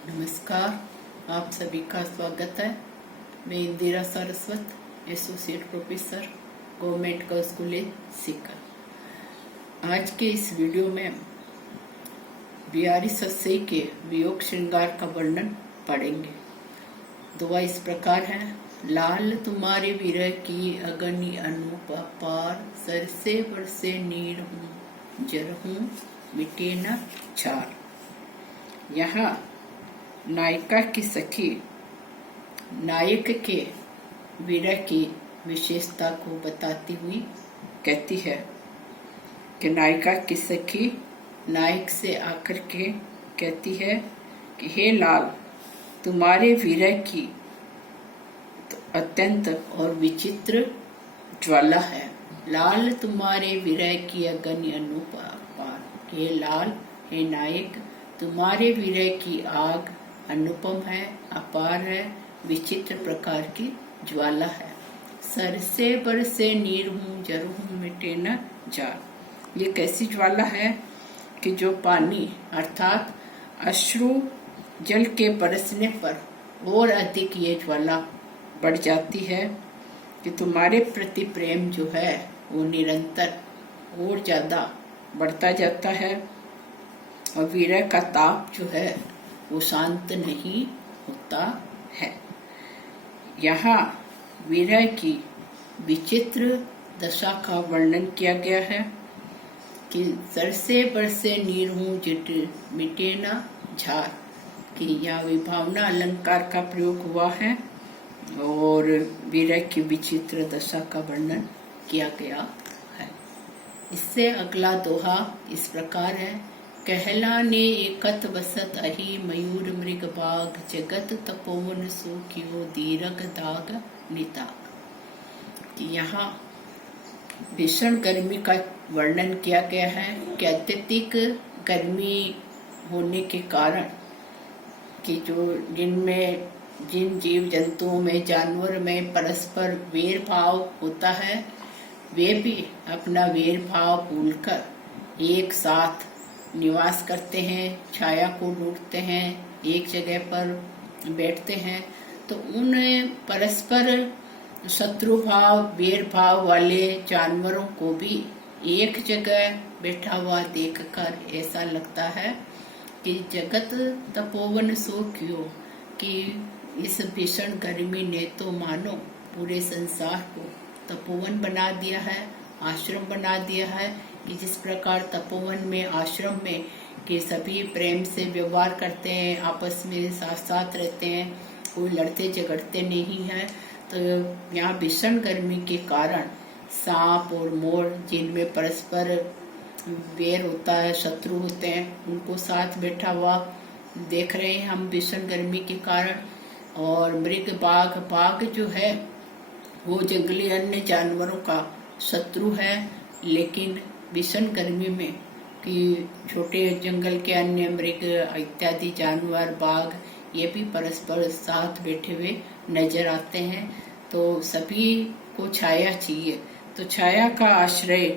नमस्कार, आप सभी का स्वागत है। मैं Indira Saraswat, associate professor, government girls school Sikar. आज के इस वीडियो में बिहारी सस्से के वियोग श्रृंगार का वर्णन पढ़ेंगे। दुआ इस प्रकार है। लाल तुम्हारे विरह की अगनी अनूप अपार, सरसे बरसे नीर हूँ जर हूँ मिटे न चार। यहाँ नायिका की सखी नायक के विरह की विशेषता को बताती हुई कहती है कि नायिका की सखी नायक से आकर के कहती है कि हे लाल, तुम्हारे विरह की तो अत्यंत और विचित्र ज्वाला है। लाल तुम्हारे विरह की अगनी अनूप अपार। हे लाल, हे नायक, तुम्हारे विरह की आग अनुपम है, अपार है, विचित्र प्रकार की ज्वाला है। सर से बरसे नीर हूँ जर हूँ मिटे न जार। ये कैसी ज्वाला है कि जो पानी अर्थात अश्रु जल के बरसने पर और अधिक ये ज्वाला बढ़ जाती है कि तुम्हारे प्रति प्रेम जो है वो निरंतर और ज्यादा बढ़ता जाता है और विरह का ताप जो है वो शांत नहीं होता है। यहाँ विरह की विचित्र दशा का वर्णन किया गया है कि सरसे बरसे नीर हूँ जिट मिटे न झार, कि यहाँ विभावना अलंकार का प्रयोग हुआ है और विरह की विचित्र दशा का वर्णन किया गया है। इससे अगला दोहा इस प्रकार है। कहलाने एकत बसत अहि मयूर मृग बाग, जगत तपोवन सो कियो दीरघ दाग निताग। यहाँ भीषण गर्मी का वर्णन किया गया है कि अत्यधिक गर्मी होने के कारण कि जो जिन जीव जंतुओं में, जानवर में परस्पर वेर भाव होता है, वे भी अपना वेर भाव भूलकर एक साथ निवास करते हैं, छाया को ढूंढते हैं, एक जगह पर बैठते हैं। तो उन परस्पर शत्रु भाव, वेर भाव वाले जानवरों को भी एक जगह बैठा हुआ देखकर ऐसा लगता है कि जगत तपोवन सो क्यों, कि इस भीषण गर्मी ने तो मानो पूरे संसार को तपोवन बना दिया है, आश्रम बना दिया है। कि जिस प्रकार तपोवन में, आश्रम में कि सभी प्रेम से व्यवहार करते हैं, आपस में साथ साथ रहते हैं, कोई लड़ते झगड़ते नहीं है, तो यहाँ भीषण गर्मी के कारण सांप और मोर, जिनमें परस्पर वैर होता है, शत्रु होते हैं, उनको साथ बैठा हुआ देख रहे हैं हम भीषण गर्मी के कारण। और मृग बाघ जो है वो जंगली अन्य जानवरों का शत्रु है, लेकिन भीषण गर्मी में कि छोटे जंगल के अन्य मृग इत्यादि जानवर, बाघ, ये भी परस्पर साथ बैठे हुए नजर आते हैं। तो सभी को छाया चाहिए, तो छाया का आश्रय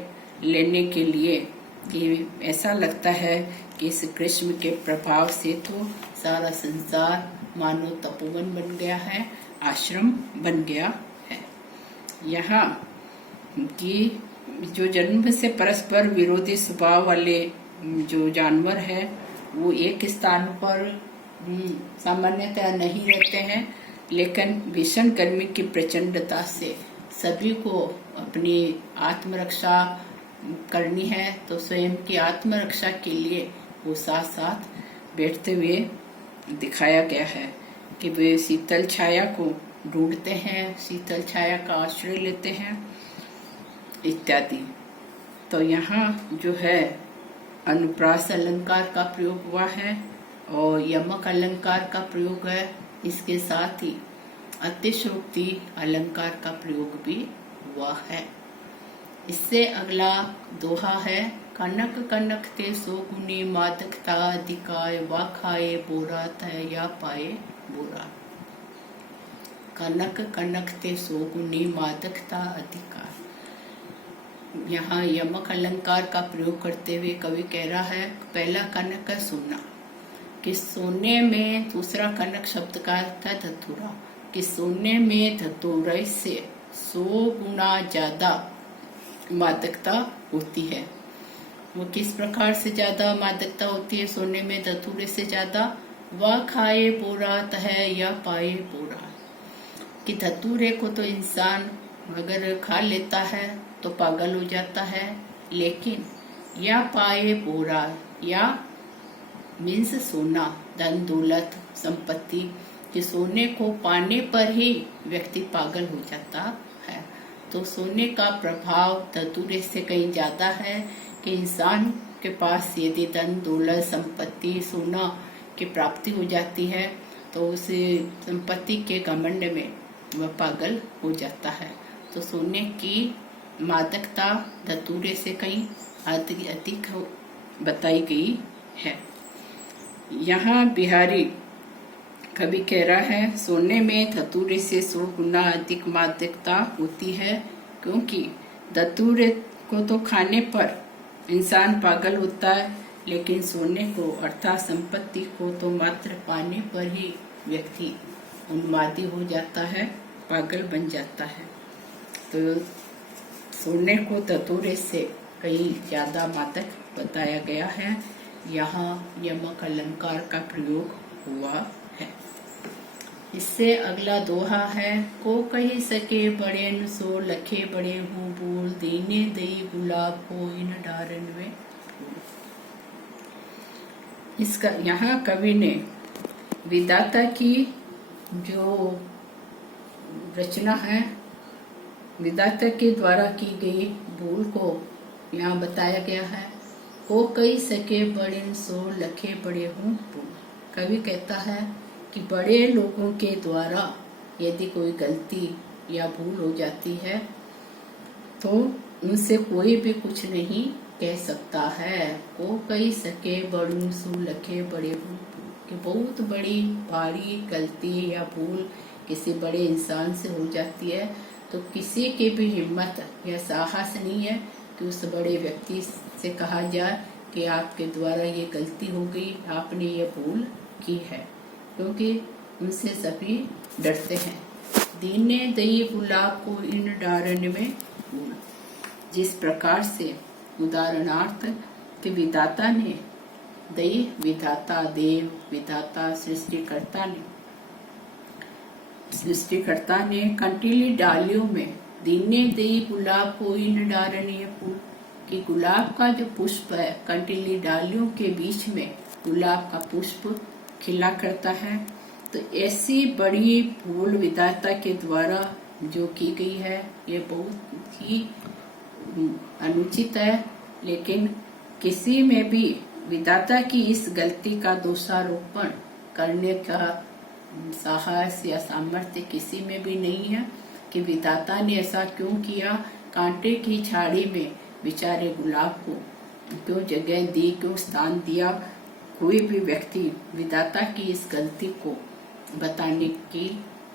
लेने के लिए कि ऐसा लगता है कि इस ग्रीष्म के प्रभाव से तो सारा संसार मानो तपोवन बन गया है, आश्रम बन गया है। यहाँ की जो जन्म से परस्पर विरोधी स्वभाव वाले जो जानवर है वो एक स्थान पर सामान्यतः नहीं रहते हैं, लेकिन भीषण गर्मी की प्रचंडता से सभी को अपनी आत्मरक्षा करनी है, तो स्वयं की आत्मरक्षा के लिए वो साथ साथ बैठते हुए दिखाया गया है कि वे शीतल छाया को ढूंढते हैं, शीतल छाया का आश्रय लेते हैं इत्यादि। तो यहाँ जो है अनुप्रास अलंकार का प्रयोग हुआ है और यमक अलंकार का प्रयोग है, इसके साथ ही अतिशयोक्ति अलंकार का प्रयोग भी हुआ है। इससे अगला दोहा है। कनक कनक ते सोगुनी मादकता अधिकाय, वा खाए बोरा तय या पाए बोरा। कनक कनक ते सोगुनी मादकता अधिकार। यहाँ यमक अलंकार का प्रयोग करते हुए कवि कह रहा है, पहला कनक है सोना, कि सोने में, दूसरा कनक शब्द का अर्थ है धतूरा, कि सोने में धतूरे से 100 गुना ज्यादा मादकता होती है। वो किस प्रकार से ज्यादा मादकता होती है सोने में धतूरे से ज्यादा? वह खाए बोरात है या पाए बोरा, कि धतूरे को तो इंसान अगर खा लेता है तो पागल हो जाता है, लेकिन या पाए बोरा, या मीन्स सोना, धन दौलत संपत्ति, कि सोने को पाने पर ही व्यक्ति पागल हो जाता है। तो सोने का प्रभाव धतूरे से कहीं ज्यादा है कि इंसान के पास यदि धन दौलत संपत्ति सोना की प्राप्ति हो जाती है तो उस संपत्ति के घमंड में वह पागल हो जाता है। तो सोने की मादकता धतूरे से कहीं अधिक बताई गई है। यहाँ बिहारी कवि कह रहा है, सोने में धतूरे से 100 गुना अधिक मादकता होती है, क्योंकि धतूरे को तो खाने पर इंसान पागल होता है, लेकिन सोने को अर्थात संपत्ति को तो मात्र पाने पर ही व्यक्ति उन्मादी हो जाता है, पागल बन जाता है। तो सोने को धतूरे से कहीं ज्यादा मादक बताया गया है। यहाँ यमक अलंकार का प्रयोग हुआ है। इससे अगला दोहा है, को कही सके बड़े न सो लखे बड़े हूँ बोल, दीने दई गुलाब को इन डारन में फूल। इसका यहाँ कवि ने विधाता की जो रचना है, विधाता के द्वारा की गई भूल को यहाँ बताया गया है। को कही सके बड़े न सो लखे बड़े हूँ बोल। कवि कहता है कि बड़े लोगों के द्वारा यदि कोई गलती या भूल हो जाती है तो उनसे कोई भी कुछ नहीं कह सकता है। को कही सके बड़ू सु लखे बड़े हूँ, कि बहुत बड़ी भारी गलती या भूल किसी बड़े इंसान से हो जाती है तो किसी की भी हिम्मत या साहस नहीं है कि उस बड़े व्यक्ति से कहा जाए कि आपके द्वारा ये गलती हो गई, आपने ये भूल की है, क्योंकि उनसे सभी डरते हैं। दीने दई गुलाब को इन डारन में फूल। जिस प्रकार से उदाहरणार्थ के विधाता ने दई, विधाता देव, विधाता सृष्टिकर्ता ने कंटीली डालियों में दीने दई गुलाब को इन डारन ये फूल, कि गुलाब का जो पुष्प है कंटीली डालियों के बीच में गुलाब का पुष्प खिला करता है। तो ऐसी बड़ी भूल विधाता के द्वारा जो की गई है ये बहुत ही अनुचित है, लेकिन किसी में भी विधाता की इस गलती का दोषारोपण करने का साहस या सामर्थ्य किसी में भी नहीं है कि विधाता ने ऐसा क्यों किया, कांटे की झाड़ी में बेचारे गुलाब को क्यों जगह दी, क्यों स्थान दिया। कोई भी व्यक्ति विधाता की इस गलती को बताने की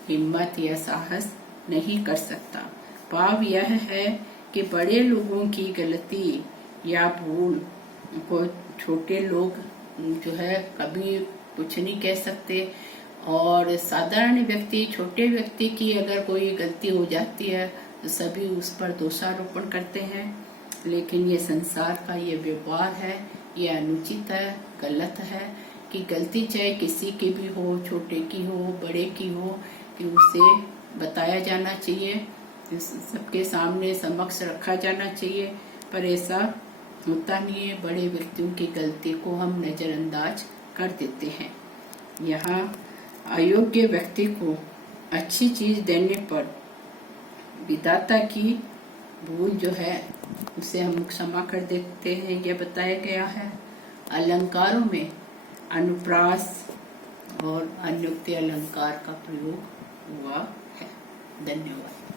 हिम्मत या साहस नहीं कर सकता। भाव यह है कि बड़े लोगों की गलती या भूल को छोटे लोग जो है कभी कुछ नहीं कह सकते, और साधारण व्यक्ति, छोटे व्यक्ति की अगर कोई गलती हो जाती है तो सभी उस पर दोषारोपण करते हैं। लेकिन ये संसार का ये व्यवहार है, ये अनुचित है, गलत है कि गलती चाहे किसी की भी हो, छोटे की हो, बड़े की हो, कि उसे बताया जाना चाहिए, सबके सामने समक्ष रखा जाना चाहिए। पर ऐसा होता नहीं है, बड़े व्यक्तियों की गलती को हम नजरअंदाज कर देते हैं। यहाँ अयोग्य व्यक्ति को अच्छी चीज देने पर विधाता की भूल जो है उसे हम क्षमा कर देते हैं, यह बताया गया है। अलंकारों में अनुप्रास और अनुक्ति अलंकार का प्रयोग हुआ है। धन्यवाद।